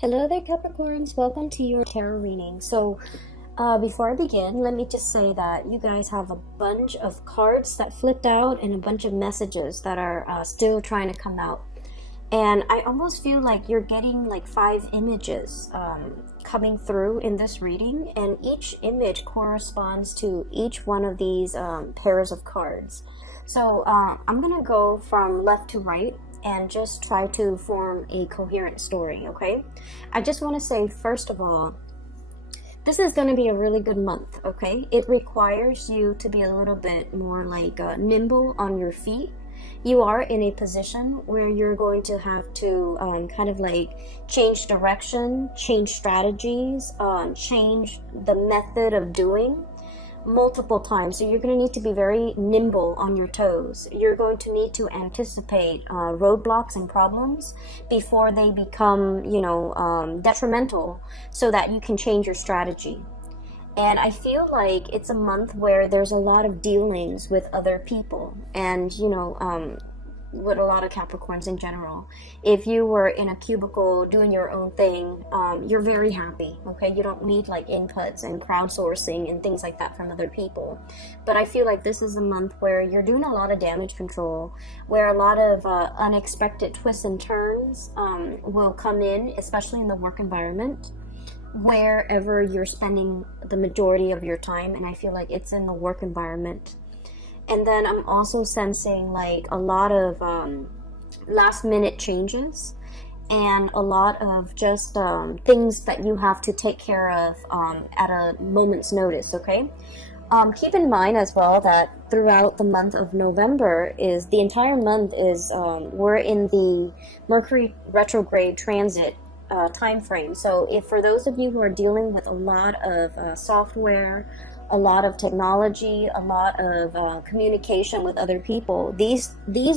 Hello there, Capricorns. Welcome to your tarot reading. Before I begin, let me just say that you guys have a bunch of cards that flipped out and a bunch of messages that are still trying to come out. And I almost feel like you're getting like 5 images coming through in this reading, and each image corresponds to each one of these pairs of cards. I'm going to go from left to right and just try to form a coherent story, okay? I just want to say, first of all, this is going to be a really good month, okay? It requires you to be a little bit more like nimble on your feet. You are in a position where you're going to have to kind of like change direction, change strategies, change the method of doing multiple times. So you're going to need to be very nimble on your toes. You're going to need to anticipate roadblocks and problems before they become, detrimental, so that you can change your strategy. And I feel like it's a month where there's a lot of dealings with other people, and with a lot of Capricorns in general. If you were in a cubicle doing your own thing, you're very happy, okay? You don't need like inputs and crowdsourcing and things like that from other people. But I feel like this is a month where you're doing a lot of damage control, where a lot of unexpected twists and turns will come in, especially in the work environment, wherever you're spending the majority of your time. And I feel like it's in the work environment. And then I'm also sensing like a lot of last minute changes and a lot of just things that you have to take care of at a moment's notice, okay? Keep in mind as well that throughout the month of November, is the entire month is we're in the Mercury retrograde transit time frame. So if for those of you who are dealing with a lot of software, a lot of technology, a lot of communication with other people, these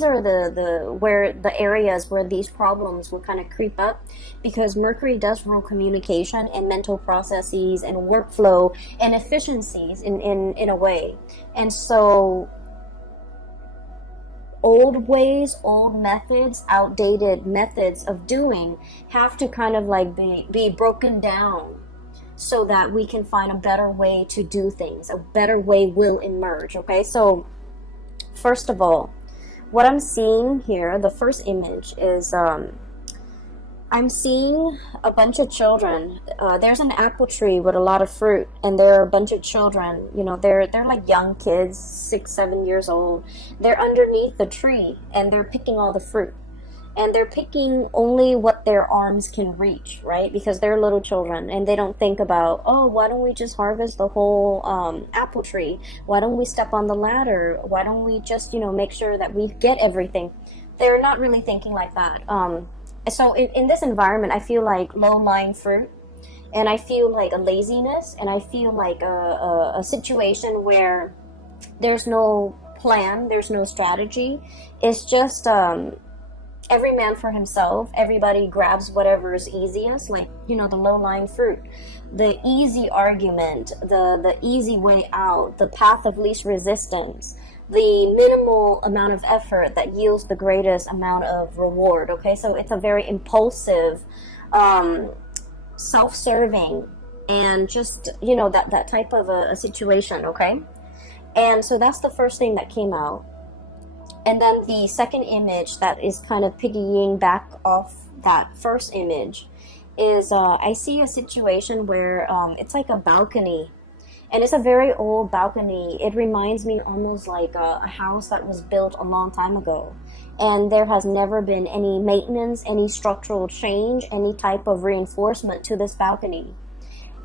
are the areas where these problems will kind of creep up, because Mercury does rule communication and mental processes and workflow and efficiencies in a way. And so old ways, old methods, outdated methods of doing have to kind of like be broken down, so that we can find a better way to do things. A better way will emerge, okay? So first of all, what I'm seeing here, the first image is I'm seeing a bunch of children. There's an apple tree with a lot of fruit, and there are a bunch of children. They're like young kids, 6-7 years old. They're underneath the tree, and they're picking all the fruit. And they're picking only what their arms can reach, right? Because they're little children, and they don't think about, oh, why don't we just harvest the whole apple tree? Why don't we step on the ladder? Why don't we just, make sure that we get everything? They're not really thinking like that. So in this environment, I feel like low-lying fruit, and I feel like a laziness, and I feel like a situation where there's no plan, there's no strategy. It's just every man for himself. Everybody grabs whatever is easiest, like, the low-lying fruit, the easy argument, the easy way out, the path of least resistance, the minimal amount of effort that yields the greatest amount of reward, okay? So it's a very impulsive, self-serving, and just, that type of a situation, okay? And so that's the first thing that came out. And then the second image that is kind of piggying back off that first image is I see a situation where it's like a balcony, and it's a very old balcony. It reminds me almost like a house that was built a long time ago, and there has never been any maintenance, any structural change, any type of reinforcement to this balcony.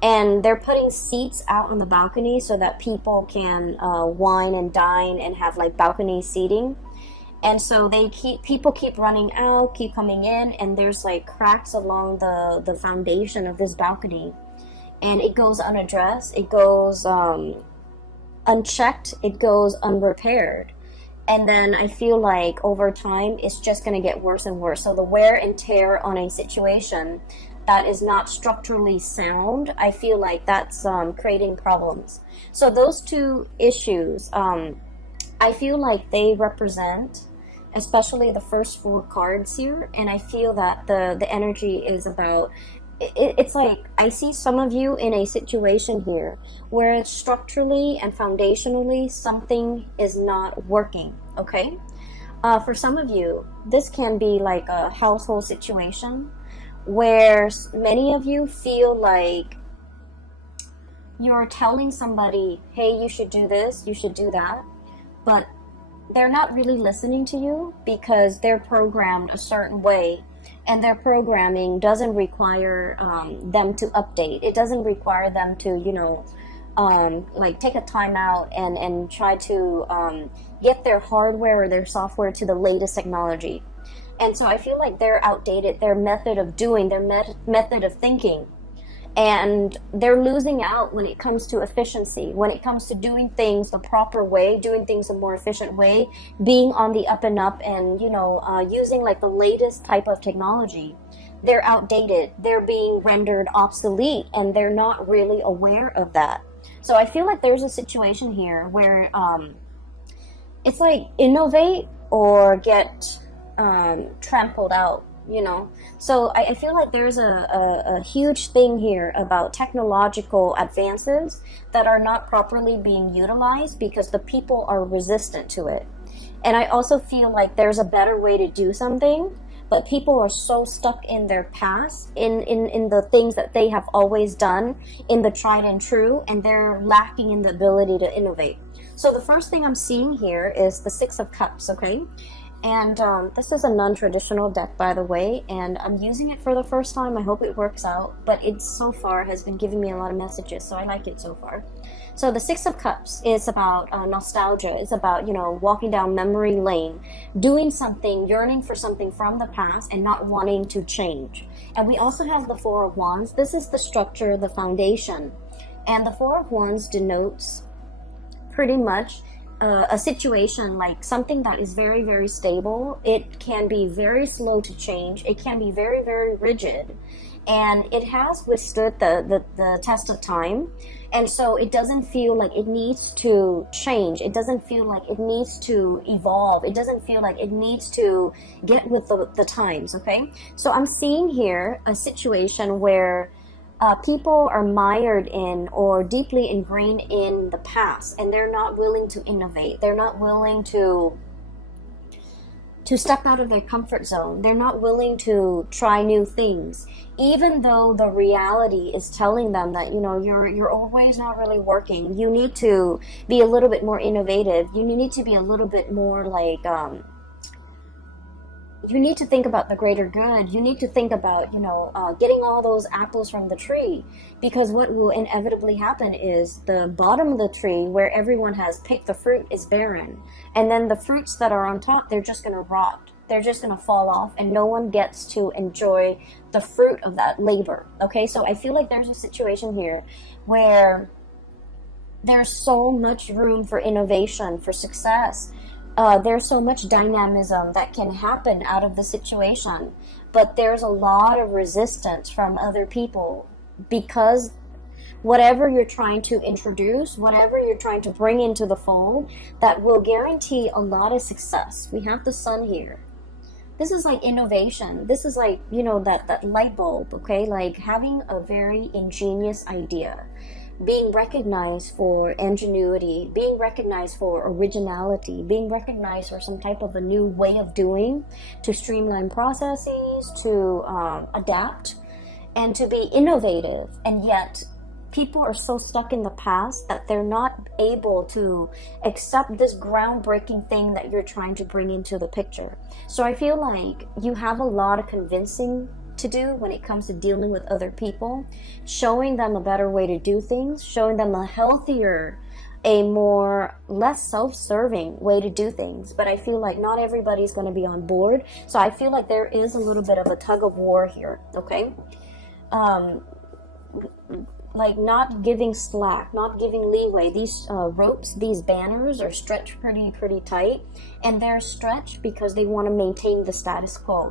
And they're putting seats out on the balcony so that people can wine and dine and have like balcony seating. And so people keep running out, keep coming in, and there's like cracks along the foundation of this balcony. And it goes unaddressed, it goes unchecked, it goes unrepaired. And then I feel like over time, it's just going to get worse and worse. So the wear and tear on a situation that is not structurally sound, I feel like that's creating problems. So those two issues, I feel like they represent, especially the first 4 cards here, and I feel that the energy is about it's like I see some of you in a situation here where structurally and foundationally something is not working, okay? For some of you, this can be like a household situation where many of you feel like you're telling somebody, hey, you should do this, you should do that, but they're not really listening to you because they're programmed a certain way, and their programming doesn't require them to update. It doesn't require them to, like take a time out and try to get their hardware or their software to the latest technology. And so I feel like they're outdated, their method of doing, their method of thinking. And they're losing out when it comes to efficiency, when it comes to doing things the proper way, doing things a more efficient way, being on the up and up, and using like the latest type of technology. They're outdated, they're being rendered obsolete, and they're not really aware of that. So I feel like there's a situation here where it's like innovate or get trampled out. So I feel like there's a huge thing here about technological advances that are not properly being utilized because the people are resistant to it. And I also feel like there's a better way to do something, but people are so stuck in their past, in the things that they have always done, in the tried and true, and they're lacking in the ability to innovate. So the first thing I'm seeing here is the Six of Cups, okay? And this is a non-traditional deck, by the way, and I'm using it for the first time. I hope it works out, but it so far has been giving me a lot of messages, so I like it so far. So the Six of Cups is about nostalgia. It's about, walking down memory lane, doing something, yearning for something from the past and not wanting to change. And we also have the Four of Wands. This is the structure, the foundation. And the Four of Wands denotes pretty much a situation like something that is very, very stable. It can be very slow to change. It can be very, very rigid. And it has withstood the test of time. And so it doesn't feel like it needs to change. It doesn't feel like it needs to evolve. It doesn't feel like it needs to get with the times, okay? So I'm seeing here a situation where people are mired in or deeply ingrained in the past, and they're not willing to innovate. They're not willing to step out of their comfort zone. They're not willing to try new things, even though the reality is telling them that, your old way is not really working. You need to be a little bit more innovative. You need to be a little bit more like, you need to think about the greater good. You need to think about, getting all those apples from the tree, because what will inevitably happen is the bottom of the tree where everyone has picked the fruit is barren. And then the fruits that are on top, they're just going to rot. They're just going to fall off, and no one gets to enjoy the fruit of that labor. Okay, so I feel like there's a situation here where there's so much room for innovation, for success. There's so much dynamism that can happen out of the situation, but there's a lot of resistance from other people because whatever you're trying to introduce, whatever you're trying to bring into the fold, that will guarantee a lot of success. We have the sun here. This is like innovation. This is like, that light bulb, okay? Like having a very ingenious idea, being recognized for ingenuity, being recognized for originality, being recognized for some type of a new way of doing, to streamline processes, to adapt, and to be innovative. And yet people are so stuck in the past that they're not able to accept this groundbreaking thing that you're trying to bring into the picture. So I feel like you have a lot of convincing to do when it comes to dealing with other people, showing them a better way to do things, showing them a healthier, a more less self-serving way to do things. But I feel like not everybody's going to be on board. So I feel like there is a little bit of a tug of war here, okay? Like not giving slack, not giving leeway. These ropes, these banners are stretched pretty tight, and they're stretched because they want to maintain the status quo.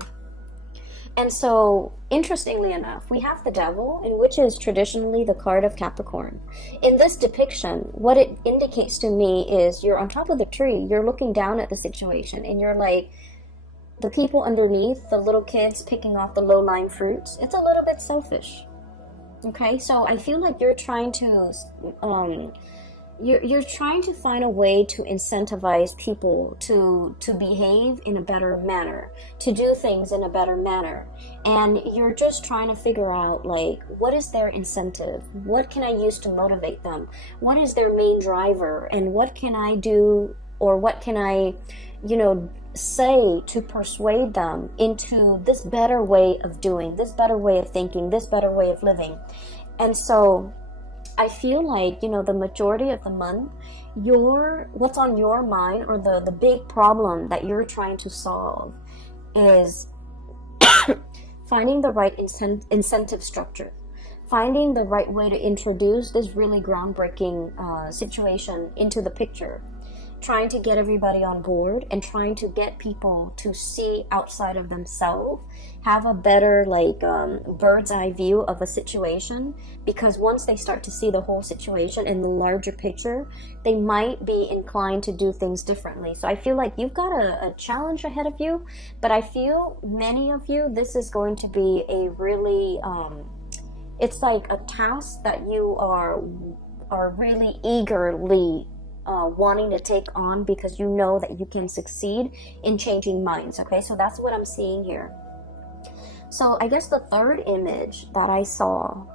And so, interestingly enough, we have the Devil, and which is traditionally the card of Capricorn. In this depiction, what it indicates to me is you're on top of the tree, you're looking down at the situation, and you're like, the people underneath, the little kids picking off the low-lying fruits, it's a little bit selfish. Okay, so I feel like you're trying to you're trying to find a way to incentivize people to behave in a better manner, to do things in a better manner, and you're just trying to figure out, like, what is their incentive, what can I use to motivate them, what is their main driver, and what can I do, or what can I, say to persuade them into this better way of doing, this better way of thinking, this better way of living. And so I feel like, the majority of the month, what's on your mind, or the big problem that you're trying to solve, is finding the right incentive structure, finding the right way to introduce this really groundbreaking situation into the picture, trying to get everybody on board, and trying to get people to see outside of themselves, have a better bird's eye view of a situation, because once they start to see the whole situation in the larger picture, they might be inclined to do things differently. So I feel like you've got a challenge ahead of you, but I feel many of you, this is going to be a really it's like a task that you are really eagerly wanting to take on, because you know that you can succeed in changing minds. Okay, so that's what I'm seeing here. So I guess the third image that I saw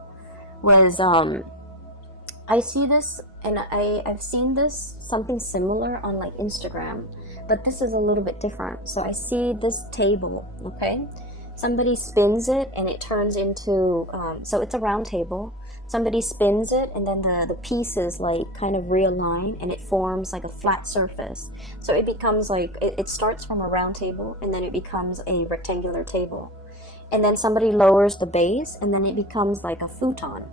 was I see this, and I've seen this something similar on like Instagram, but this is a little bit different. So I see this table. Okay, somebody spins it and it turns into so it's a round table. Somebody spins it, and then the pieces like kind of realign, and it forms like a flat surface. So it becomes like, it starts from a round table, and then it becomes a rectangular table. And then somebody lowers the base, and then it becomes like a futon.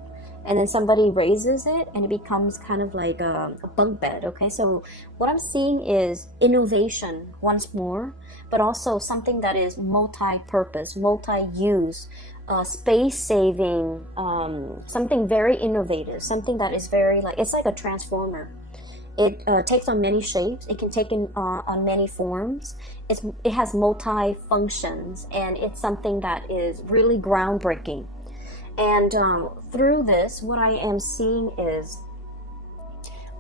And then somebody raises it, and it becomes kind of like a bunk bed. Okay, so what I'm seeing is innovation once more, but also something that is multi-purpose, multi-use, space-saving, something very innovative, something that is very it's like a transformer. It takes on many shapes. It can take on many forms. It has multi-functions, and it's something that is really groundbreaking. And through this, what I am seeing is,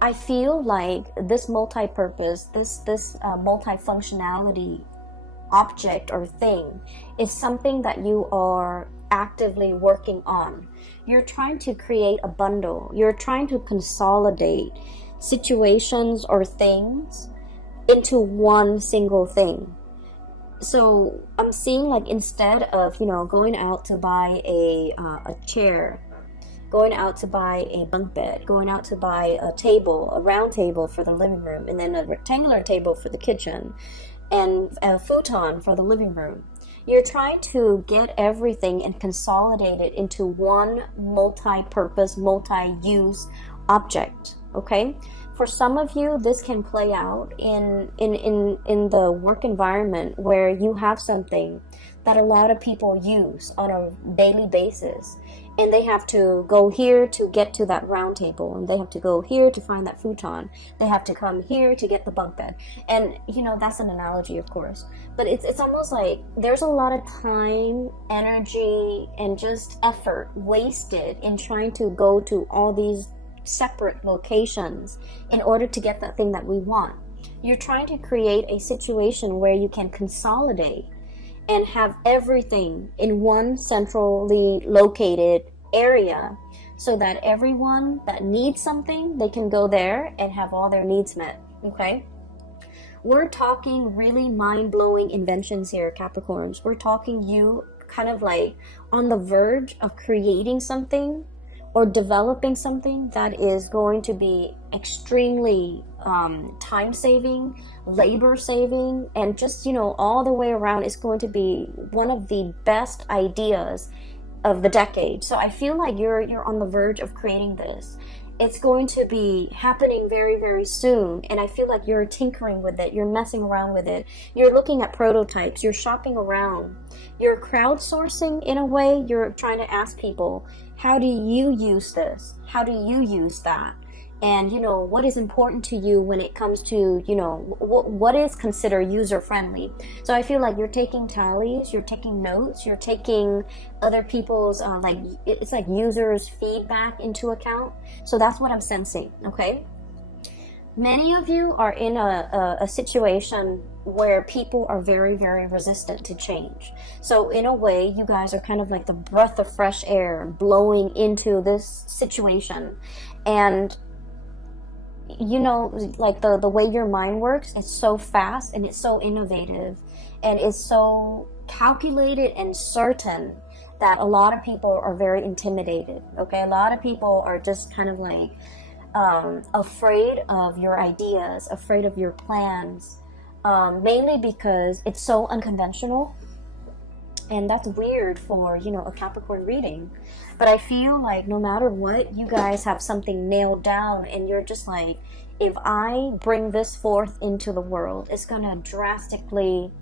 I feel like this multi-purpose, this multi-functionality object or thing is something that you are actively working on. You're trying to create a bundle. You're trying to consolidate situations or things into one single thing. So I'm seeing, like, instead of going out to buy a chair, going out to buy a bunk bed, going out to buy a table, a round table for the living room, and then a rectangular table for the kitchen, and a futon for the living room. You're trying to get everything and consolidate it into one multi-purpose, multi-use object. Okay? For some of you, this can play out in the work environment, where you have something that a lot of people use on a daily basis, and they have to go here to get to that round table, and they have to go here to find that futon, they have to come here to get the bunk bed. And that's an analogy, of course, but it's almost like there's a lot of time, energy, and just effort wasted in trying to go to all these separate locations in order to get that thing that we want. You're trying to create a situation where you can consolidate and have everything in one centrally located area, so that everyone that needs something, they can go there and have all their needs met. Okay? We're talking really mind-blowing inventions here, Capricorns. We're talking you kind of like on the verge of creating something or developing something that is going to be extremely time-saving, labor-saving, and just, all the way around is going to be one of the best ideas of the decade. So I feel like you're on the verge of creating this. It's going to be happening very, very soon, and I feel like you're tinkering with it, you're messing around with it, you're looking at prototypes, you're shopping around, you're crowdsourcing in a way. You're trying to ask people, how do you use this? How do you use that? and you know what is important to you when it comes to, you know, what is considered user friendly. So I feel like you're taking tallies, you're taking notes, you're taking other people's like, it's like users feedback into account. So that's what I'm sensing. Okay, many of you are in a situation where people are very, very resistant to change. So in a way, you guys are kind of like the breath of fresh air blowing into this situation. And you know, like the way your mind works, it's so fast and it's so innovative and it's so calculated and certain that a lot of people are very intimidated. Okay, a lot of people are just kind of like afraid of your ideas, afraid of your plans, mainly because it's so unconventional. And that's weird for, you know, a Capricorn reading. But I feel like no matter what, you guys have something nailed down, and you're just like, if I bring this forth into the world, it's gonna drastically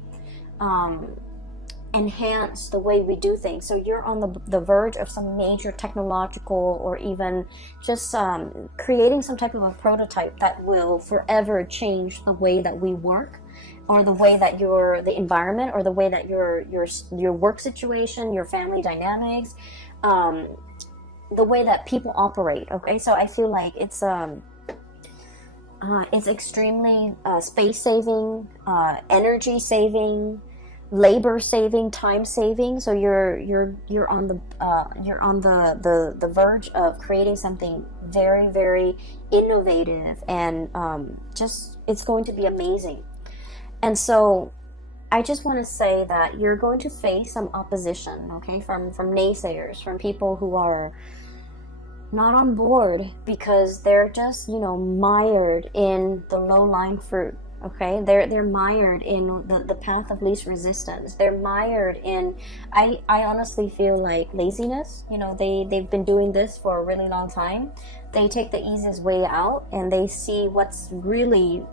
enhance the way we do things. So you're on the verge of some major technological, or even just creating some type of a prototype that will forever change the way that we work, or the way that the environment, or the way that your work situation, your family dynamics, the way that people operate. Okay, so I feel like it's extremely space saving, energy saving, labor saving, time saving. So you're on the verge of creating something very, very innovative, and just, it's going to be amazing. And so I just want to say that you're going to face some opposition, okay, from naysayers, from people who are not on board because they're just, you know, mired in the low-lying fruit. Okay, they're mired in the path of least resistance. They're mired in, I honestly feel like, laziness. You know, they've been doing this for a really long time. They take the easiest way out, and they see what's really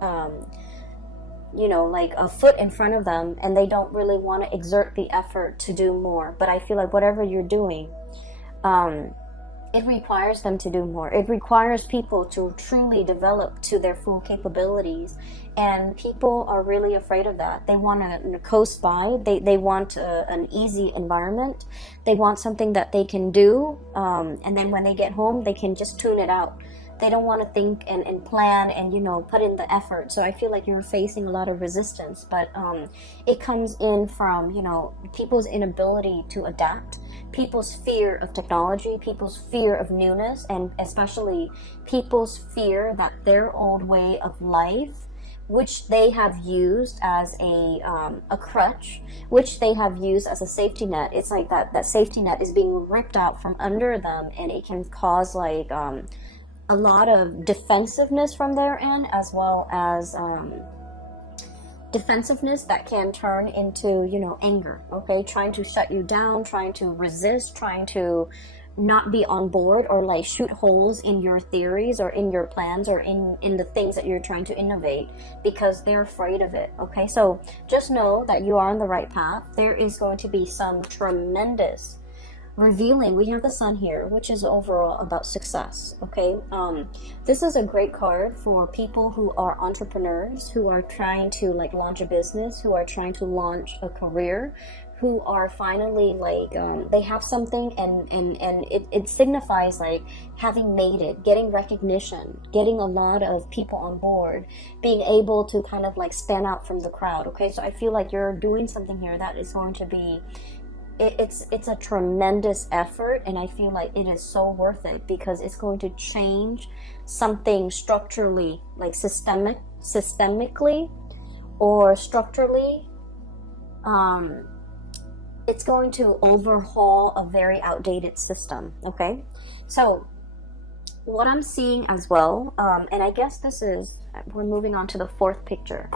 you know, like a foot in front of them, and they don't really want to exert the effort to do more. But I feel like whatever you're doing, it requires them to do more. It requires people to truly develop to their full capabilities, and people are really afraid of that. They want to coast by. They want an easy environment. They want something that they can do, and then when they get home, they can just tune it out. They don't want to think and plan and, you know, put in the effort. So I feel like you're facing a lot of resistance, but it comes in from, you know, people's inability to adapt, people's fear of technology, people's fear of newness, and especially people's fear that their old way of life, which they have used as a crutch, which they have used as a safety net, it's like that safety net is being ripped out from under them, and it can cause like a lot of defensiveness from their end, as well as defensiveness that can turn into, you know, anger. Okay, trying to shut you down, trying to resist, trying to not be on board, or like shoot holes in your theories or in your plans or in the things that you're trying to innovate, because they're afraid of it. Okay, so just know that you are on the right path. There is going to be some tremendous revealing. We have the sun here, which is overall about success. Okay, this is a great card for people who are entrepreneurs, who are trying to like launch a business, who are trying to launch a career, who are finally like they have something, and it signifies like having made it, getting recognition, getting a lot of people on board, being able to kind of like stand out from the crowd. Okay, so I feel like you're doing something here that is going to be, it's a tremendous effort, and I feel like it is so worth it, because it's going to change something structurally, like systemically or structurally. It's going to overhaul a very outdated system. Okay, so what I'm seeing as well, and I guess we're moving on to the fourth picture.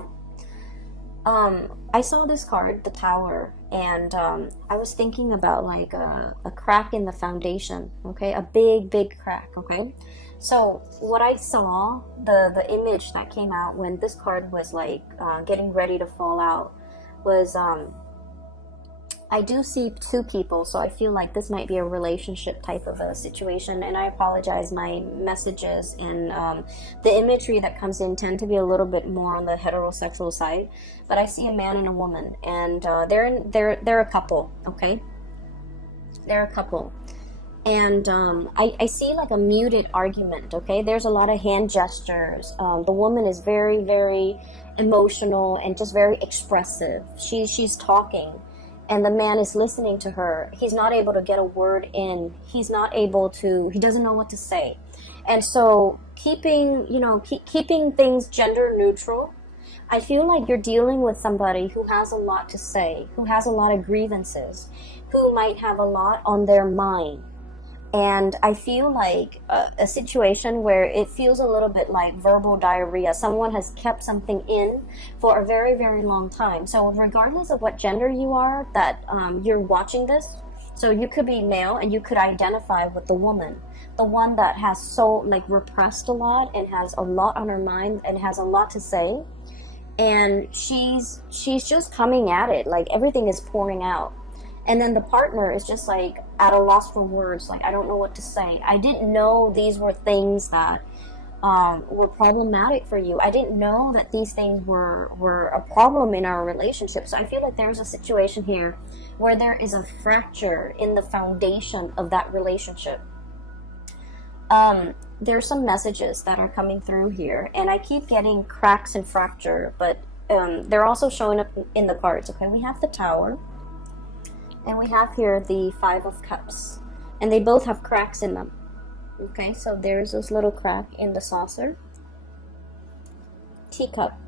I saw this card, the Tower, and I was thinking about like a crack in the foundation. Okay, a big crack. Okay, so what I saw, the image that came out when this card was like getting ready to fall out, was I do see two people, so I feel like this might be a relationship type of a situation, and I apologize. My messages and the imagery that comes in tend to be a little bit more on the heterosexual side, but I see a man and a woman, and they're a couple, okay? They're a couple. And I see like a muted argument, okay? There's a lot of hand gestures. The woman is very, very emotional and just very expressive. She's talking, and the man is listening to her. He's not able to get a word in. He doesn't know what to say. And so keeping things gender neutral, I feel like you're dealing with somebody who has a lot to say, who has a lot of grievances, who might have a lot on their mind. And I feel like a situation where it feels a little bit like verbal diarrhea. Someone has kept something in for a very, very long time. So regardless of what gender you are that you're watching this, so you could be male and you could identify with the woman, the one that has so like repressed a lot and has a lot on her mind and has a lot to say. And she's just coming at it, like everything is pouring out. And then the partner is just like at a loss for words, like, I don't know what to say. I didn't know these were things that were problematic for you. I didn't know that these things were a problem in our relationship. So I feel like there's a situation here where there is a fracture in the foundation of that relationship. There's some messages that are coming through here, and I keep getting cracks and fracture, but they're also showing up in the cards. Okay, we have the Tower. And we have here the Five of Cups. And they both have cracks in them. Okay, so there's this little crack in the saucer. Teacup.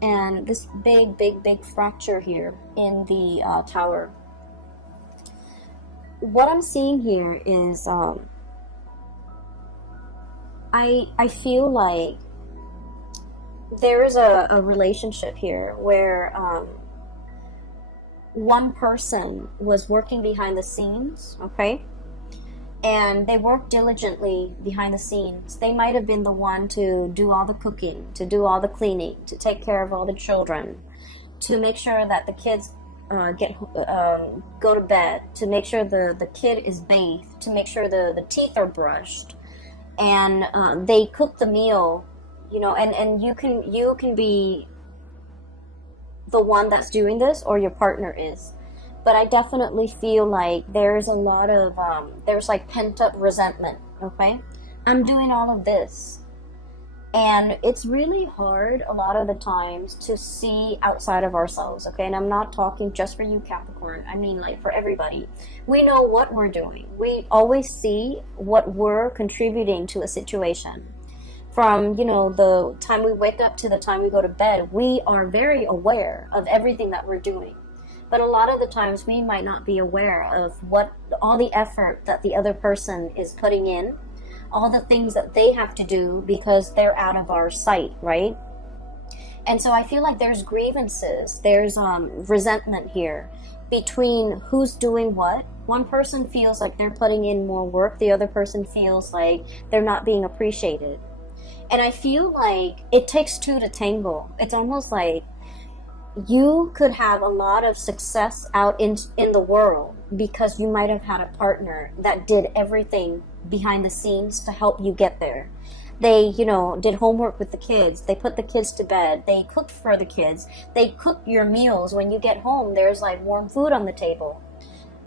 And this big, big, big fracture here in the Tower. What I'm seeing here is I feel like there is a relationship here where one person was working behind the scenes, okay? And they worked diligently behind the scenes. They might have been the one to do all the cooking, to do all the cleaning, to take care of all the children, to make sure that the kids go to bed, to make sure the kid is bathed, to make sure the teeth are brushed. And they cook the meal, and you can be the one that's doing this, or your partner is. But I definitely feel like there's a lot of there's like pent-up resentment. Okay, I'm doing all of this, and it's really hard a lot of the times to see outside of ourselves. Okay, and I'm not talking just for you, Capricorn. I mean, like, for everybody. We know what we're doing. We always see what we're contributing to a situation. From, the time we wake up to the time we go to bed, we are very aware of everything that we're doing. But a lot of the times we might not be aware of all the effort that the other person is putting in, all the things that they have to do because they're out of our sight, right? And so I feel like there's grievances, there's resentment here between who's doing what. One person feels like they're putting in more work, the other person feels like they're not being appreciated. And I feel like it takes two to tango. It's almost like you could have a lot of success out in the world because you might have had a partner that did everything behind the scenes to help you get there. They, did homework with the kids. They put the kids to bed. They cooked for the kids. They cook your meals. When you get home, there's like warm food on the table.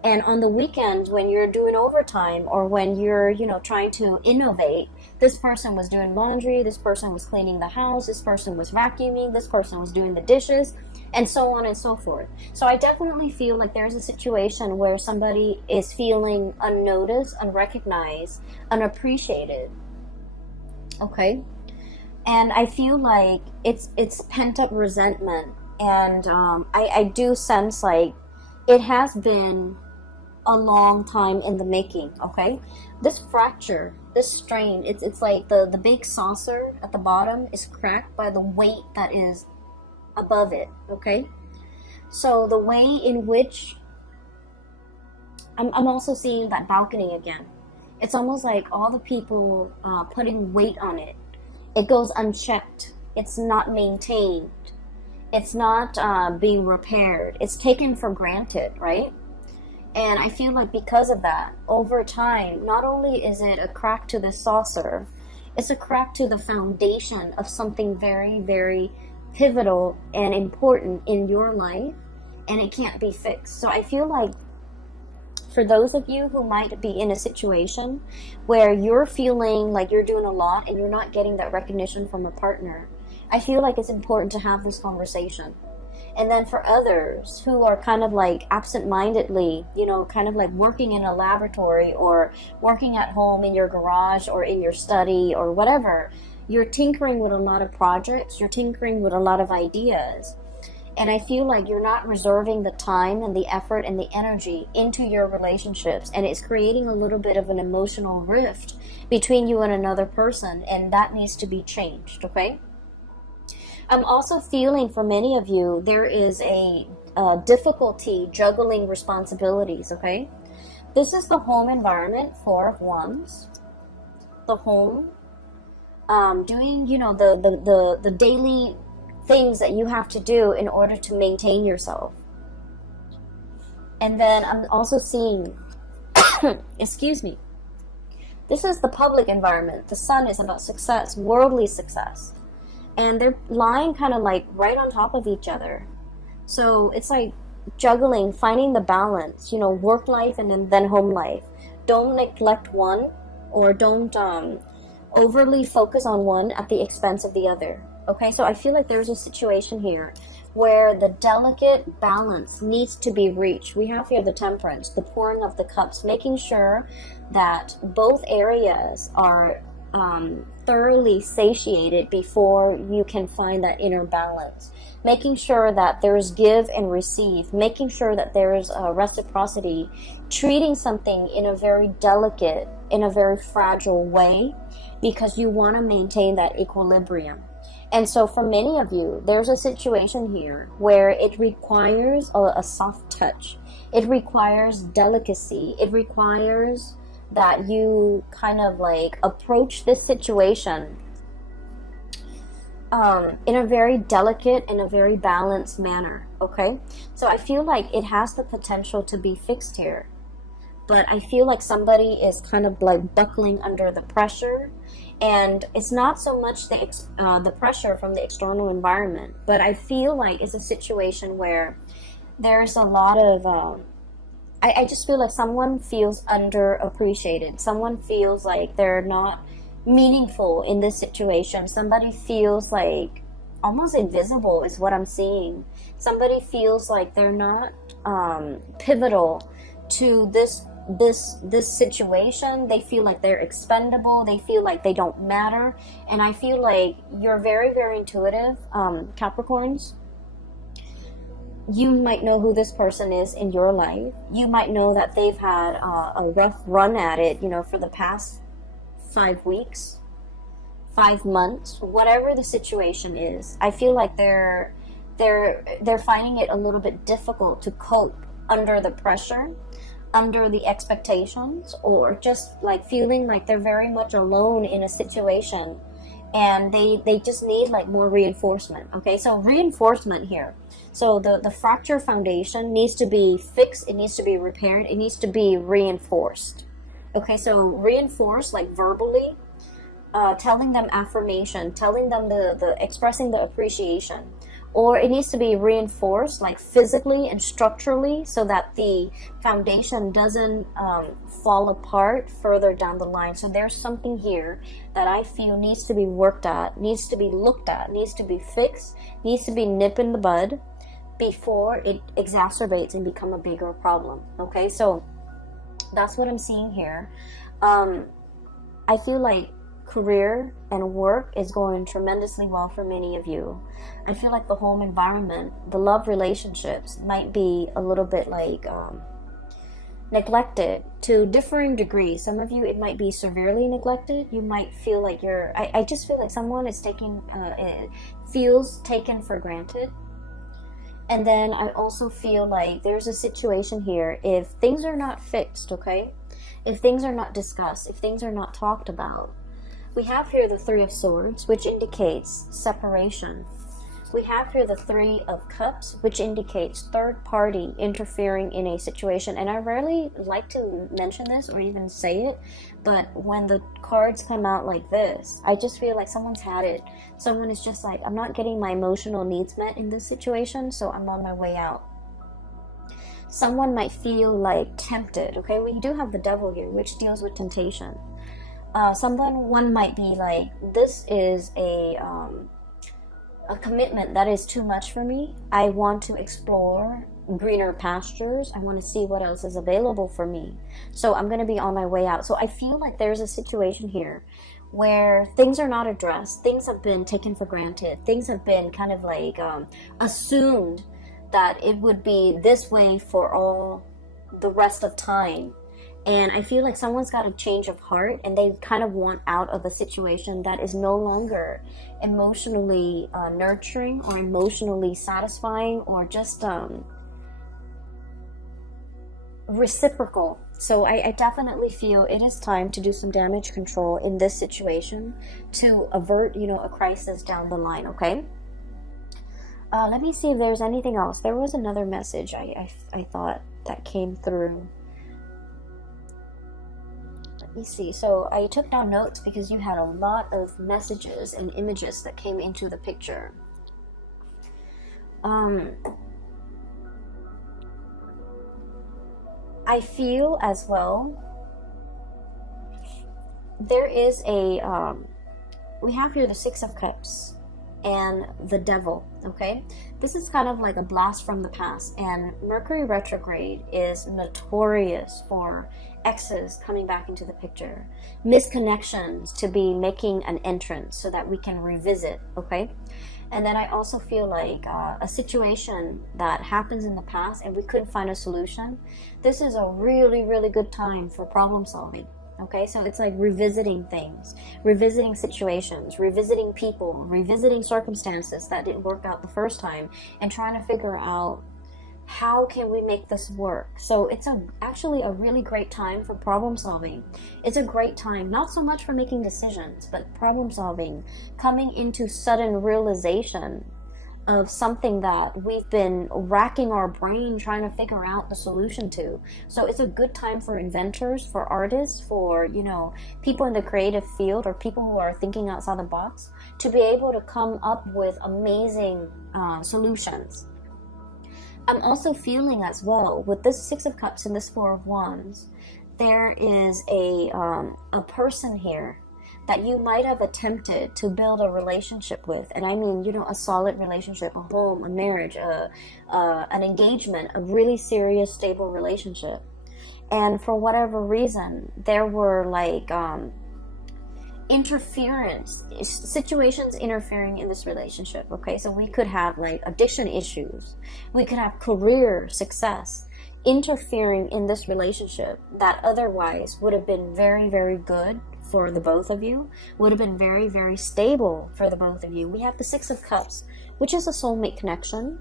And on the weekends, when you're doing overtime or when you're, trying to innovate, this person was doing laundry, this person was cleaning the house, this person was vacuuming, this person was doing the dishes, and so on and so forth. So I definitely feel like there's a situation where somebody is feeling unnoticed, unrecognized, unappreciated. Okay? And I feel like it's pent-up resentment. And I do sense like it has been a long time in the making, okay? This fracture, this strain, it's like the big saucer at the bottom is cracked by the weight that is above it, okay? So the way in which I'm also seeing that balcony again. It's almost like all the people putting weight on it. It goes unchecked. It's not maintained. It's not being repaired. It's taken for granted, right? And I feel like because of that, over time, not only is it a crack to the saucer, it's a crack to the foundation of something very, very pivotal and important in your life, and it can't be fixed. So I feel like for those of you who might be in a situation where you're feeling like you're doing a lot and you're not getting that recognition from a partner, I feel like it's important to have this conversation. And then for others who are kind of like absent-mindedly, you know, kind of like working in a laboratory or working at home in your garage or in your study or whatever, you're tinkering with a lot of projects, you're tinkering with a lot of ideas. And I feel like you're not reserving the time and the effort and the energy into your relationships. And it's creating a little bit of an emotional rift between you and another person. And that needs to be changed, okay? I'm also feeling for many of you, there is a difficulty juggling responsibilities, okay? This is the home environment, Four of Wands. The home, doing, you know, the daily things that you have to do in order to maintain yourself. And then I'm also seeing, excuse me, this is the public environment. The sun is about success, worldly success. And they're lying kind of like right on top of each other. So it's like juggling, finding the balance, you know, work life and then home life. Don't neglect one, or don't overly focus on one at the expense of the other. Okay, so I feel like there's a situation here where the delicate balance needs to be reached. We have here the Temperance, the pouring of the cups, making sure that both areas are thoroughly satiated before you can find that inner balance. Making sure that there's give and receive, making sure that there's reciprocity, treating something in a very delicate, in a very fragile way, because you want to maintain that equilibrium. And so for many of you, there's a situation here where it requires a soft touch. It requires delicacy. It requires that you kind of like approach this situation in a very delicate and a very balanced manner, okay? So I feel like it has the potential to be fixed here. But I feel like somebody is kind of like buckling under the pressure. And it's not so much the pressure from the external environment, but I feel like it's a situation where there's a lot of I just feel like someone feels underappreciated. Someone feels like they're not meaningful in this situation. Somebody feels like almost invisible is what I'm seeing. Somebody feels like they're not pivotal to this situation. They feel like they're expendable. They feel like they don't matter. And I feel like you're very, very intuitive, Capricorns. You might know who this person is in your life. You might know that they've had a rough run at it, you know, for the past 5 weeks, 5 months, whatever the situation is. I feel like they're finding it a little bit difficult to cope under the pressure, under the expectations, or just like feeling like they're very much alone in a situation, and they just need like more reinforcement. Okay, so reinforcement here. So the fracture foundation needs to be fixed, it needs to be repaired, it needs to be reinforced. Okay, so reinforce like verbally, telling them affirmation, telling them the expressing the appreciation. Or it needs to be reinforced like physically and structurally, so that the foundation doesn't fall apart further down the line. So there's something here that I feel needs to be worked at, needs to be looked at, needs to be fixed, needs to be nipped in the bud before it exacerbates and become a bigger problem. Okay, so that's what I'm seeing here. I feel like career and work is going tremendously well for many of you. I feel like the home environment, the love relationships might be a little bit like neglected to differing degrees. Some of you, it might be severely neglected. You might feel like I just feel like someone is feels taken for granted. And then I also feel like there's a situation here, if things are not fixed, okay? If things are not discussed, if things are not talked about. We have here the Three of Swords, which indicates separation. We have here the Three of Cups, which indicates third party interfering in a situation. And I rarely like to mention this or even say it, but when the cards come out like this, I just feel like someone's had it. Someone is just like, I'm not getting my emotional needs met in this situation, so I'm on my way out. Someone might feel like tempted, okay? We do have the Devil here, which deals with temptation. One might be like, this is a commitment that is too much for me. I want to explore greener pastures. I want to see what else is available for me. So I'm going to be on my way out. So I feel like there's a situation here where things are not addressed. Things have been taken for granted. Things have been kind of like assumed that it would be this way for all the rest of time. And I feel like someone's got a change of heart and they kind of want out of a situation that is no longer emotionally nurturing or emotionally satisfying or just reciprocal. So I definitely feel it is time to do some damage control in this situation to avert, a crisis down the line, okay? Let me see if there's anything else. There was another message I thought that came through. Let me see. So I took down notes because you had a lot of messages and images that came into the picture. I feel as well there is a we have here the Six of Cups and the Devil, okay? This is kind of like a blast from the past, and Mercury retrograde is notorious for exes coming back into the picture, misconnections to be making an entrance so that we can revisit, okay? And then I also feel like a situation that happens in the past and we couldn't find a solution. This is a really, really good time for problem solving. Okay, so it's like revisiting things, revisiting situations, revisiting people, revisiting circumstances that didn't work out the first time, and trying to figure out how can we make this work. So it's actually a really great time for problem solving. It's a great time, not so much for making decisions, but problem solving, coming into sudden realization of something that we've been racking our brain trying to figure out the solution to. So it's a good time for inventors, for artists, for people in the creative field or people who are thinking outside the box to be able to come up with amazing solutions. I'm also feeling as well with this Six of Cups and this Four of Wands, there is a person here that you might have attempted to build a relationship with. And I mean, a solid relationship, a home, a marriage, an engagement, a really serious, stable relationship. And for whatever reason, there were like situations interfering in this relationship, okay? So we could have like addiction issues. We could have career success interfering in this relationship that otherwise would have been very, very good for the both of you, would have been very, very stable for the both of you. We have the Six of Cups, which is a soulmate connection,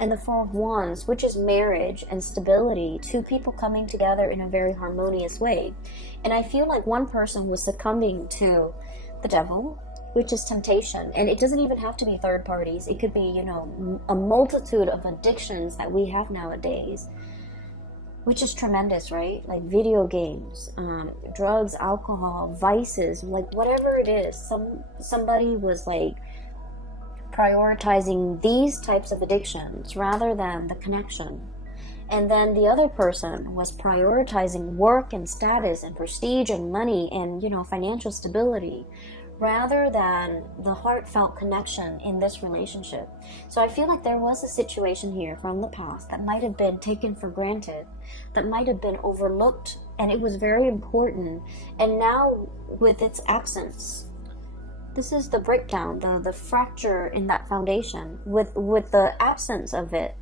and the Four of Wands, which is marriage and stability, two people coming together in a very harmonious way. And I feel like one person was succumbing to the Devil, which is temptation. And it doesn't even have to be third parties. It could be, a multitude of addictions that we have nowadays, which is tremendous, right? Like video games, drugs, alcohol, vices, like whatever it is. Somebody was like prioritizing these types of addictions rather than the connection. And then the other person was prioritizing work and status and prestige and money and, financial stability rather than the heartfelt connection in this relationship. So I feel like there was a situation here from the past that might have been taken for granted, that might have been overlooked, and it was very important. And now with its absence, this is the breakdown, the fracture in that foundation. With the absence of it,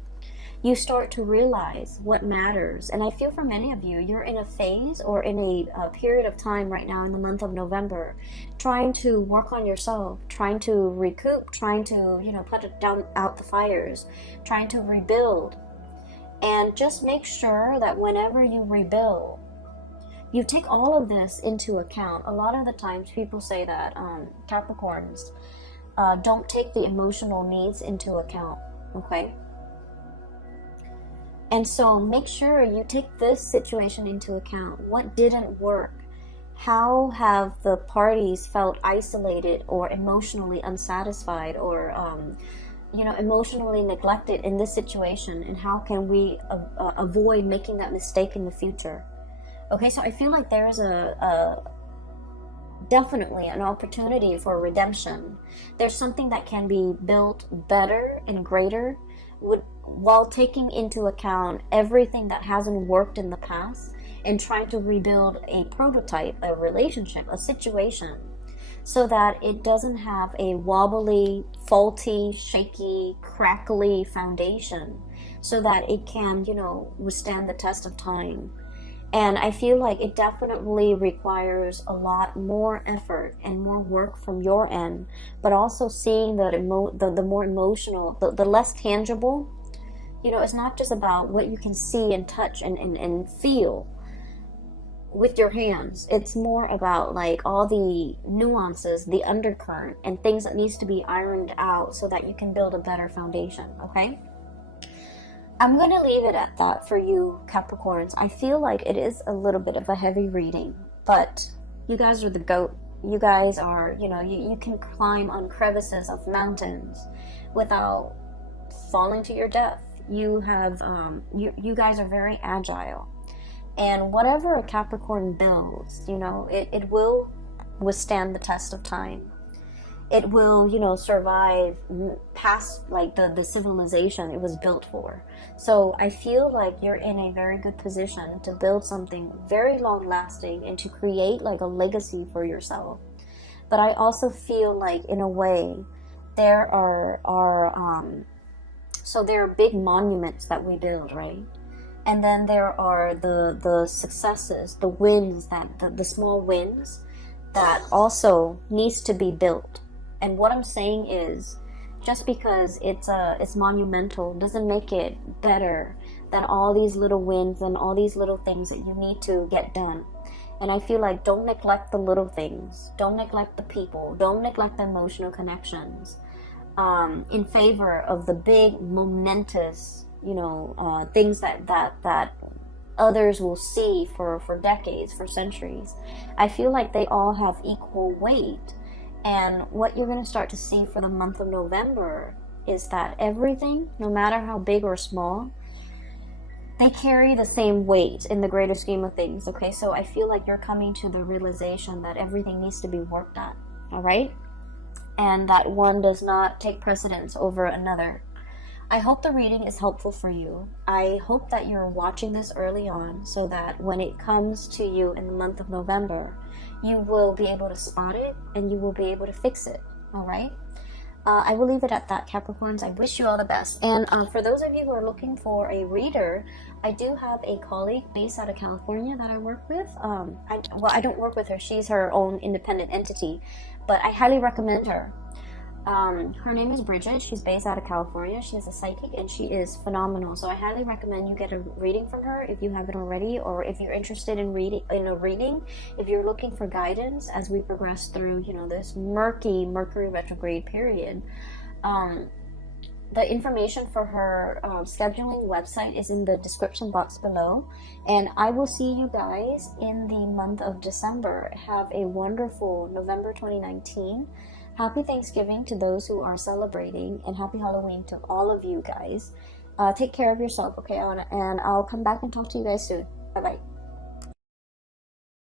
you start to realize what matters. And I feel for many of you, you're in a phase or in a period of time right now in the month of November, trying to work on yourself, trying to recoup, trying to, put it down out the fires, trying to rebuild. And just make sure that whenever you rebuild, you take all of this into account. A lot of the times people say that Capricorns, don't take the emotional needs into account, okay? And so make sure you take this situation into account. What didn't work? How have the parties felt isolated or emotionally unsatisfied or emotionally neglected in this situation, and how can we avoid making that mistake in the future? Okay, so I feel like there's definitely an opportunity for redemption. There's something that can be built better and greater while taking into account everything that hasn't worked in the past and trying to rebuild a prototype, a relationship, a situation, so that it doesn't have a wobbly, faulty, shaky, crackly foundation, so that it can, withstand the test of time. And I feel like it definitely requires a lot more effort and more work from your end, but also seeing that the more emotional, the less tangible. It's not just about what you can see and touch and feel with your hands. It's more about like all the nuances, the undercurrent, and things that needs to be ironed out so that you can build a better foundation, okay? I'm going to leave it at that for you, Capricorns. I feel like it is a little bit of a heavy reading, but you guys are the GOAT. You guys are, you can climb on crevices of mountains without falling to your death. You have, you guys are very agile. And whatever a Capricorn builds, it will withstand the test of time. It will, survive past like the civilization it was built for. So I feel like you're in a very good position to build something very long lasting and to create like a legacy for yourself. But I also feel like in a way there are big monuments that we build, right? And then there are the successes, the wins, the small wins that also needs to be built. And what I'm saying is, just because it's monumental doesn't make it better than all these little wins and all these little things that you need to get done. And I feel like don't neglect the little things. Don't neglect the people. Don't neglect the emotional connections in favor of the big, momentous, things that others will see for decades, for centuries. I feel like they all have equal weight. And what you're going to start to see for the month of November is that everything, no matter how big or small, they carry the same weight in the greater scheme of things. Okay, so I feel like you're coming to the realization that everything needs to be worked on, all right? And that one does not take precedence over another. I hope the reading is helpful for you. I hope that you're watching this early on so that when it comes to you in the month of November, you will be able to spot it and you will be able to fix it, all right? I will leave it at that, Capricorns. I wish you all the best. And for those of you who are looking for a reader, I do have a colleague based out of California that I work with. I don't work with her. She's her own independent entity, but I highly recommend her. Her name is Bridget. She's based out of California. She's a psychic and she is phenomenal. So I highly recommend you get a reading from her if you haven't already, or if you're interested in a reading, if you're looking for guidance as we progress through, this murky Mercury retrograde period. The information for her scheduling website is in the description box below. And I will see you guys in the month of December. Have a wonderful November 2019. Happy Thanksgiving to those who are celebrating, and happy Halloween to all of you guys. Take care of yourself, okay? And I'll come back and talk to you guys soon. Bye-bye.